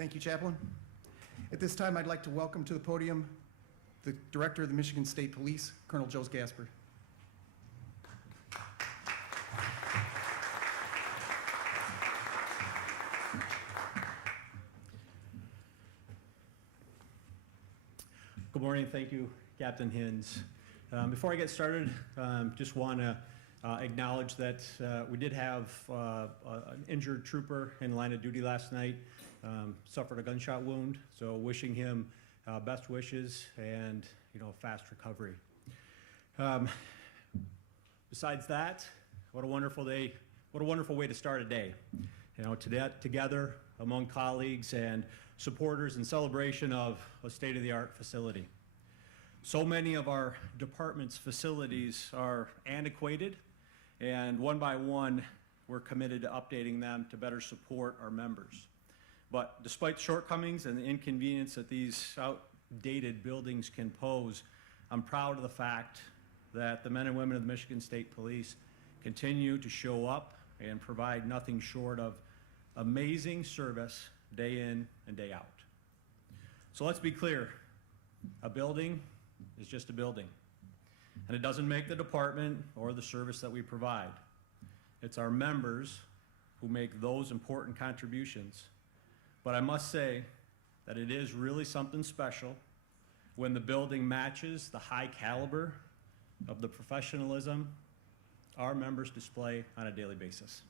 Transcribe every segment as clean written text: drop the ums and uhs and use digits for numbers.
Thank you, Chaplain. At this time, I'd like to welcome to the podium the Director of the Michigan State Police, Colonel Joe Gasper. Good morning. Thank you, Captain Hins. Before I get started, just want to acknowledge that we did have an injured trooper in line of duty last night, suffered a gunshot wound, so wishing him best wishes and fast recovery. Besides that, what a wonderful day, what a wonderful way to start a day. Together among colleagues and supporters in celebration of a state-of-the-art facility. So many of our department's facilities are antiquated, and one by one, we're committed to updating them to better support our members. But despite shortcomings and the inconvenience that these outdated buildings can pose, I'm proud of the fact that the men and women of the Michigan State Police continue to show up and provide nothing short of amazing service day in and day out. So let's be clear, a building is just a building, and it doesn't make the department or the service that we provide. It's our members who make those important contributions. But I must say that it is really something special when the building matches the high caliber of the professionalism our members display on a daily basis.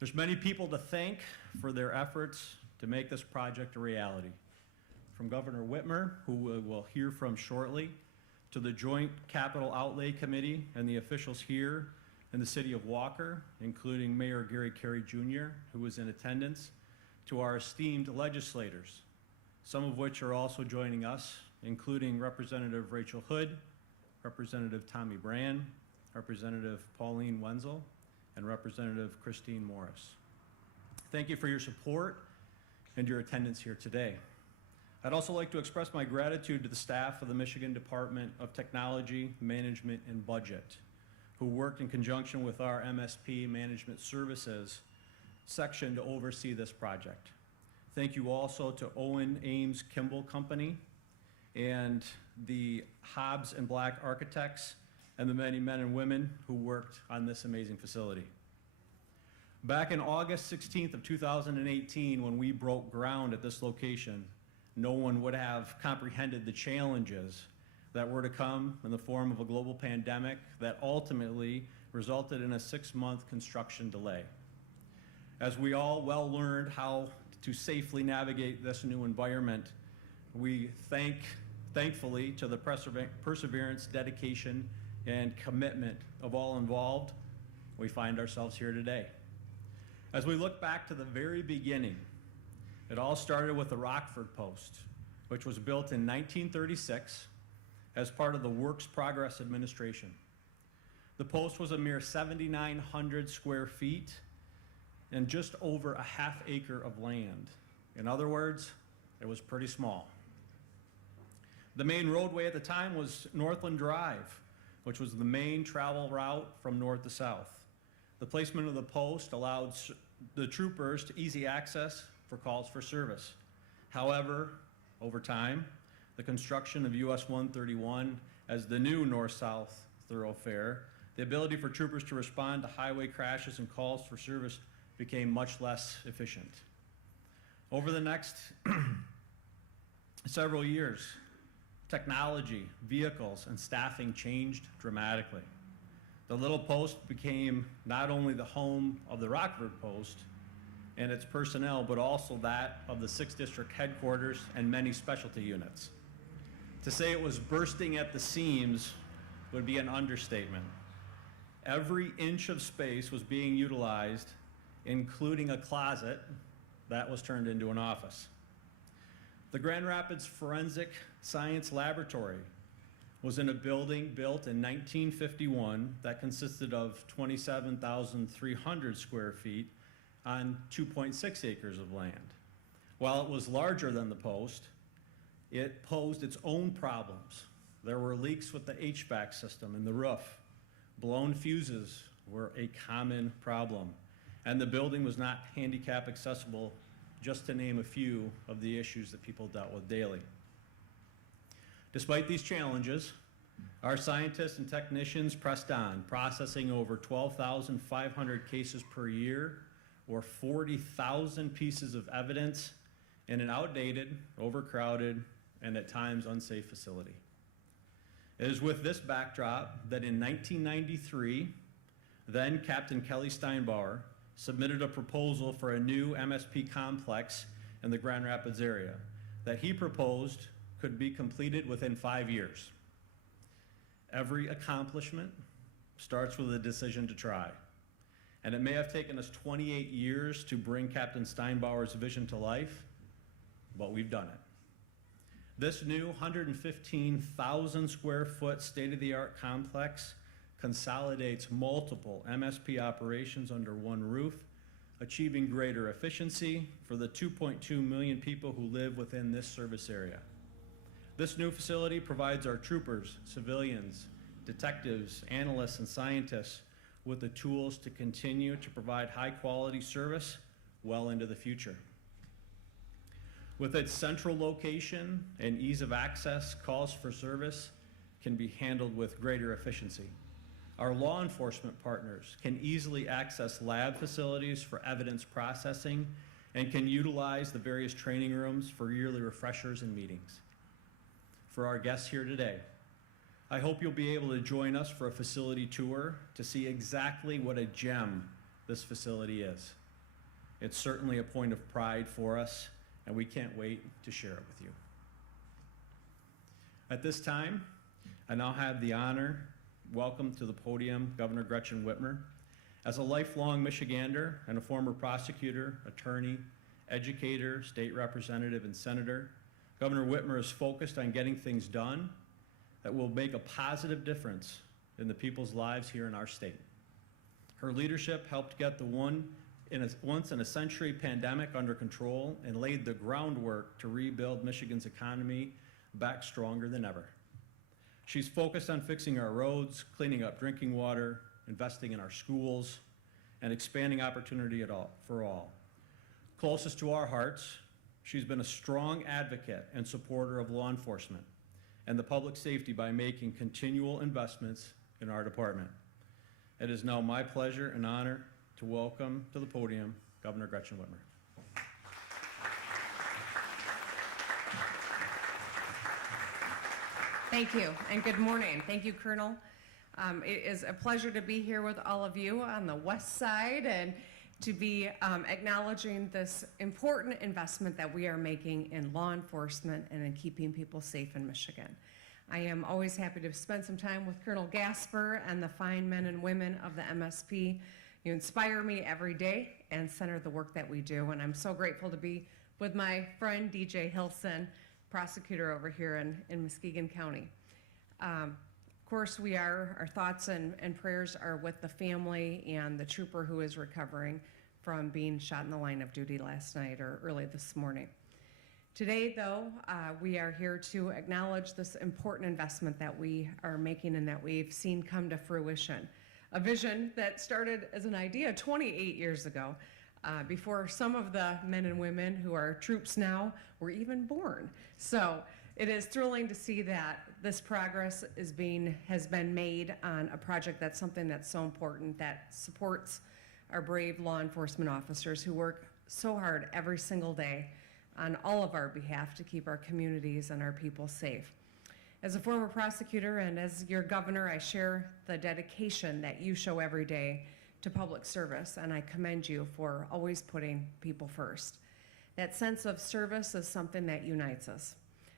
There's many people to thank for their efforts to make this project a reality. From Governor Whitmer, who we will hear from shortly, to the Joint Capital Outlay Committee and the officials here in the city of Walker, including Mayor Gary Carey Jr., who was in attendance, to our esteemed legislators, some of which are also joining us, including Representative Rachel Hood, Representative Tommy Brand, Representative Pauline Wenzel, and Representative Christine Morris. Thank you for your support and your attendance here today. I'd also like to express my gratitude to the staff of the Michigan Department of Technology, Management, and Budget, who worked in conjunction with our MSP Management Services section to oversee this project. Thank you also to Owen Ames Kimball Company and the Hobbs and Black Architects and the many men and women who worked on this amazing facility. Back in August 16th of 2018, when we broke ground at this location, no one would have comprehended the challenges that were to come in the form of a global pandemic that ultimately resulted in a 6-month construction delay. As we all well learned how to safely navigate this new environment, we thankfully to the perseverance, dedication, and commitment of all involved, we find ourselves here today. As we look back to the very beginning, it all started with the Rockford Post, which was built in 1936 as part of the Works Progress Administration. The post was a mere 7,900 square feet and just over a half acre of land. In other words, it was pretty small. The main roadway at the time was Northland Drive, which was the main travel route from north to south. The placement of the post allowed the troopers to easy access for calls for service. However, over time, the construction of US 131 as the new north-south thoroughfare, the ability for troopers to respond to highway crashes and calls for service became much less efficient. Over the next several years, technology, vehicles, and staffing changed dramatically. The little post became not only the home of the Rockford Post and its personnel, but also that of the 6th District headquarters and many specialty units. To say it was bursting at the seams would be an understatement. Every inch of space was being utilized, including a closet that was turned into an office. The Grand Rapids Forensic Science Laboratory was in a building built in 1951 that consisted of 27,300 square feet on 2.6 acres of land. While it was larger than the post, it posed its own problems. There were leaks with the HVAC system in the roof. Blown fuses were a common problem, and the building was not handicap accessible just to name a few of the issues that people dealt with daily. Despite these challenges, our scientists and technicians pressed on, processing over 12,500 cases per year, or 40,000 pieces of evidence in an outdated, overcrowded, and at times unsafe facility. It is with this backdrop that in 1993, then Captain Kelly Steinbauer submitted a proposal for a new MSP complex in the Grand Rapids area that he proposed could be completed within 5 years. Every accomplishment starts with a decision to try. And it may have taken us 28 years to bring Captain Steinbauer's vision to life, but we've done it. This new 115,000 square foot state-of-the-art complex consolidates multiple MSP operations under one roof, achieving greater efficiency for the 2.2 million people who live within this service area. This new facility provides our troopers, civilians, detectives, analysts, and scientists with the tools to continue to provide high-quality service well into the future. With its central location and ease of access, calls for service can be handled with greater efficiency. Our law enforcement partners can easily access lab facilities for evidence processing and can utilize the various training rooms for yearly refreshers and meetings. For our guests here today, I hope you'll be able to join us for a facility tour to see exactly what a gem this facility is. It's certainly a point of pride for us, and we can't wait to share it with you. At this time, I now have the honor welcome to the podium Governor Gretchen Whitmer. As a lifelong Michigander and a former prosecutor, attorney, educator, state representative, and senator, Governor Whitmer is focused on getting things done that will make a positive difference in the people's lives here in our state. Her leadership helped get the once-in-a-century pandemic under control and laid the groundwork to rebuild Michigan's economy back stronger than ever. She's focused on fixing our roads, cleaning up drinking water, investing in our schools, and expanding opportunity for all. Closest to our hearts, she's been a strong advocate and supporter of law enforcement and the public safety by making continual investments in our department. It is now my pleasure and honor to welcome to the podium Governor Gretchen Whitmer. Thank you, and good morning. Thank you, Colonel. It is a pleasure to be here with all of you on the west side and to be acknowledging this important investment that we are making in law enforcement and in keeping people safe in Michigan. I am always happy to spend some time with Colonel Gasper and the fine men and women of the MSP. You inspire me every day and center the work that we do, and I'm so grateful to be with my friend DJ Hilson, prosecutor over here in Muskegon County. Of course, our thoughts and prayers are with the family and the trooper who is recovering from being shot in the line of duty last night or early this morning. Today, though, we are here to acknowledge this important investment that we are making and that we've seen come to fruition. A vision that started as an idea 28 years ago, before some of the men and women who are troops now were even born. So it is thrilling to see that this progress has been made on a project that's something that's so important, that supports our brave law enforcement officers who work so hard every single day on all of our behalf to keep our communities and our people safe. As a former prosecutor and as your governor, I share the dedication that you show every day to public service, and I commend you for always putting people first. That sense of service is something that unites us.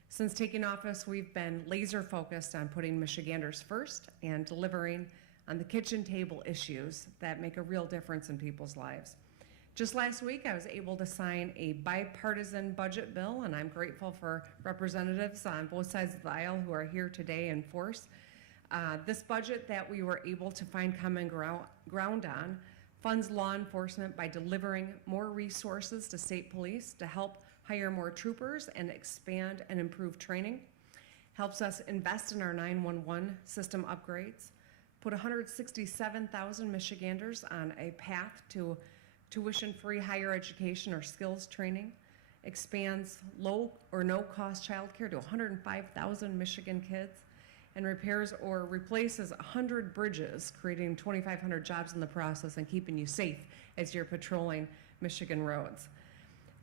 Since taking office, we've been laser focused on putting Michiganders first and delivering on the kitchen table issues that make a real difference in people's lives. Just last week, I was able to sign a bipartisan budget bill, and I'm grateful for representatives on both sides of the aisle who are here today in force. This budget that we were able to find common ground on funds law enforcement by delivering more resources to state police to help hire more troopers and expand and improve training, helps us invest in our 911 system upgrades, put 167,000 Michiganders on a path to tuition-free higher education or skills training, expands low or no-cost childcare to 105,000 Michigan kids, and repairs or replaces 100 bridges, creating 2,500 jobs in the process and keeping you safe as you're patrolling Michigan roads.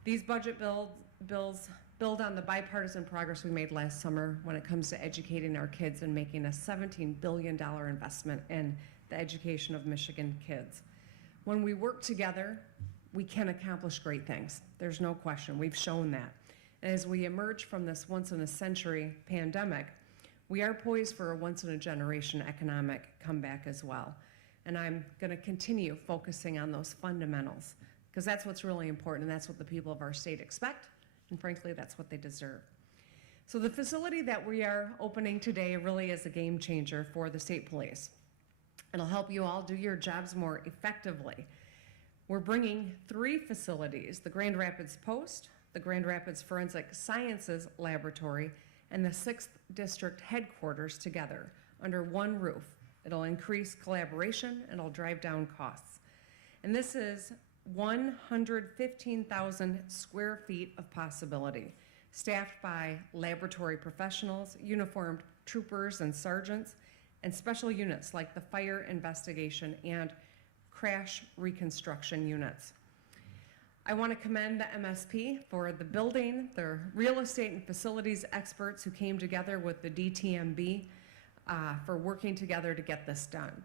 These budget bills build on the bipartisan progress we made last summer when it comes to educating our kids and making a $17 billion investment in the education of Michigan kids. When we work together, we can accomplish great things. There's no question. We've shown that. And as we emerge from this once-in-a-century pandemic, we are poised for a once-in-a-generation economic comeback as well. And I'm going to continue focusing on those fundamentals because that's what's really important, and that's what the people of our state expect, and frankly, that's what they deserve. So the facility that we are opening today really is a game changer for the state police. It'll help you all do your jobs more effectively. We're bringing 3 facilities, the Grand Rapids Post, the Grand Rapids Forensic Sciences Laboratory, and the 6th District Headquarters together under one roof. It'll increase collaboration and it'll drive down costs. And this is 115,000 square feet of possibility, staffed by laboratory professionals, uniformed troopers and sergeants, and special units like the fire investigation and crash reconstruction units. I want to commend the MSP for the building, the real estate and facilities experts who came together with the DTMB for working together to get this done.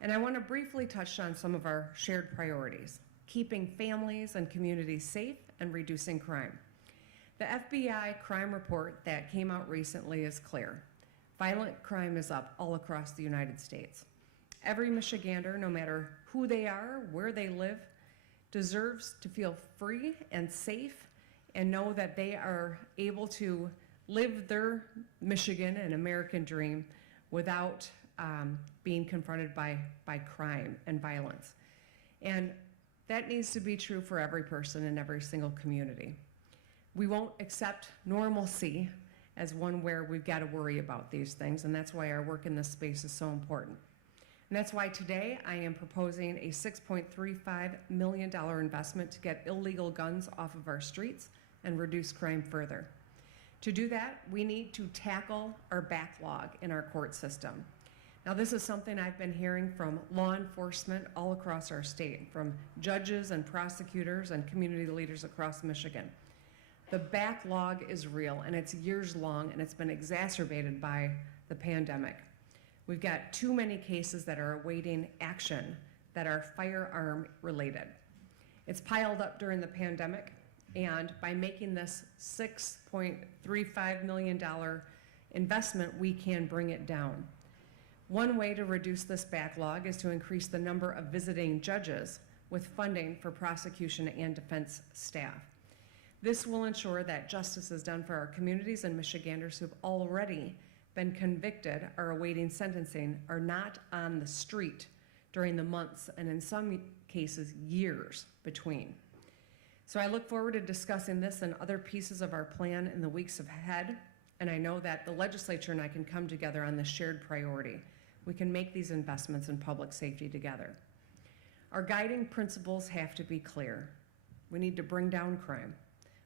And I want to briefly touch on some of our shared priorities: keeping families and communities safe and reducing crime. The FBI crime report that came out recently is clear. Violent crime is up all across the United States. Every Michigander, no matter who they are, where they live, deserves to feel free and safe and know that they are able to live their Michigan and American dream without being confronted by crime and violence. And that needs to be true for every person in every single community. We won't accept normalcy as one where we've got to worry about these things, and that's why our work in this space is so important. And that's why today I am proposing a $6.35 million investment to get illegal guns off of our streets and reduce crime further. To do that, we need to tackle our backlog in our court system. Now, this is something I've been hearing from law enforcement all across our state, from judges and prosecutors and community leaders across Michigan. The backlog is real, and it's years long, and it's been exacerbated by the pandemic. We've got too many cases that are awaiting action that are firearm related. It's piled up during the pandemic, and by making this $6.35 million investment, we can bring it down. One way to reduce this backlog is to increase the number of visiting judges with funding for prosecution and defense staff. This will ensure that justice is done for our communities, and Michiganders who've already been convicted or awaiting sentencing are not on the street during the months and in some cases years between. So I look forward to discussing this and other pieces of our plan in the weeks ahead, and I know that the legislature and I can come together on this shared priority. We can make these investments in public safety together. Our guiding principles have to be clear. We need to bring down crime.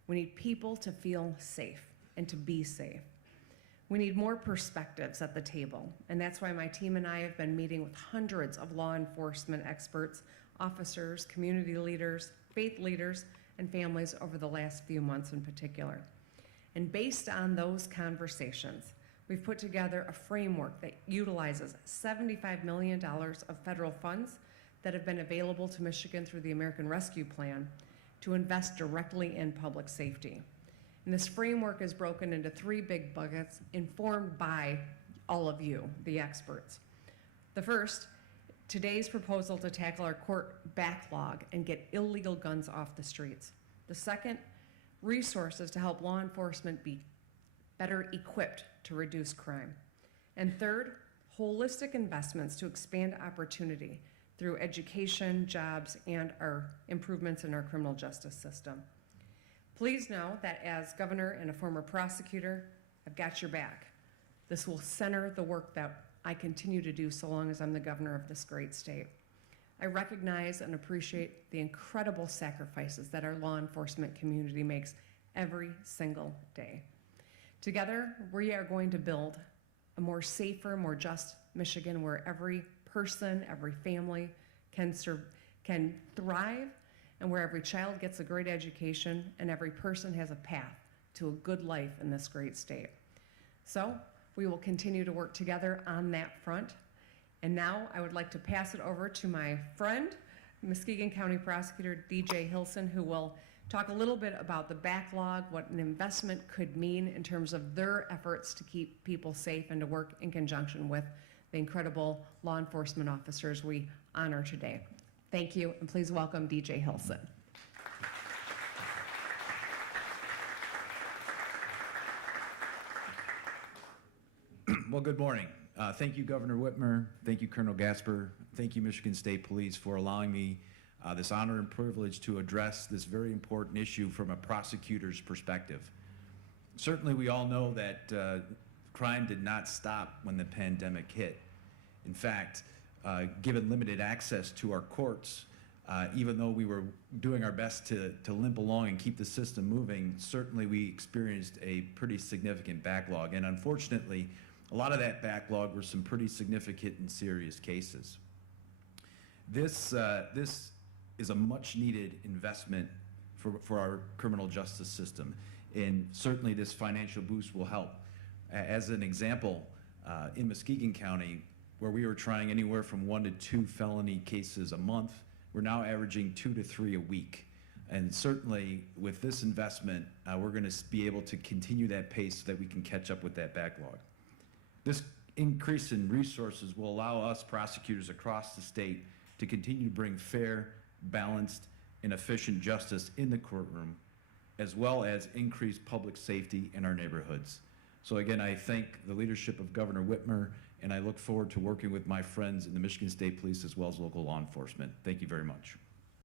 We need people to feel safe and to be safe. We need more perspectives at the table, and that's why my team and I have been meeting with hundreds of law enforcement experts, officers, community leaders, faith leaders, and families over the last few months in particular. And based on those conversations, we've put together a framework that utilizes $75 million of federal funds that have been available to Michigan through the American Rescue Plan to invest directly in public safety. And this framework is broken into 3 big buckets informed by all of you, the experts. The first, today's proposal to tackle our court backlog and get illegal guns off the streets. The second, resources to help law enforcement be better equipped to reduce crime. And third, holistic investments to expand opportunity through education, jobs, and our improvements in our criminal justice system. Please know that as governor and a former prosecutor, I've got your back. This will center the work that I continue to do so long as I'm the governor of this great state. I recognize and appreciate the incredible sacrifices that our law enforcement community makes every single day. Together, we are going to build a more safer, more just Michigan where every person, every family can thrive, and where every child gets a great education and every person has a path to a good life in this great state. So we will continue to work together on that front. And now I would like to pass it over to my friend, Muskegon County Prosecutor DJ Hilson, who will talk a little bit about the backlog, what an investment could mean in terms of their efforts to keep people safe and to work in conjunction with the incredible law enforcement officers we honor today. Thank you, and please welcome DJ Hilson. Well, good morning. Thank you, Governor Whitmer. Thank you, Colonel Gasper. Thank you, Michigan State Police, for allowing me this honor and privilege to address this very important issue from a prosecutor's perspective. Certainly, we all know that crime did not stop when the pandemic hit. In fact, given limited access to our courts, even though we were doing our best to limp along and keep the system moving, certainly we experienced a pretty significant backlog. And unfortunately, a lot of that backlog were some pretty significant and serious cases. This is a much needed investment for our criminal justice system. And certainly this financial boost will help. As an example, in Muskegon County, where we were trying anywhere from 1 to 2 felony cases a month, we're now averaging 2 to 3 a week. And certainly with this investment, we're going to be able to continue that pace so that we can catch up with that backlog. This increase in resources will allow us prosecutors across the state to continue to bring fair, balanced, and efficient justice in the courtroom, as well as increase public safety in our neighborhoods. So again, I thank the leadership of Governor Whitmer, and I look forward to working with my friends in the Michigan State Police as well as local law enforcement. Thank you very much.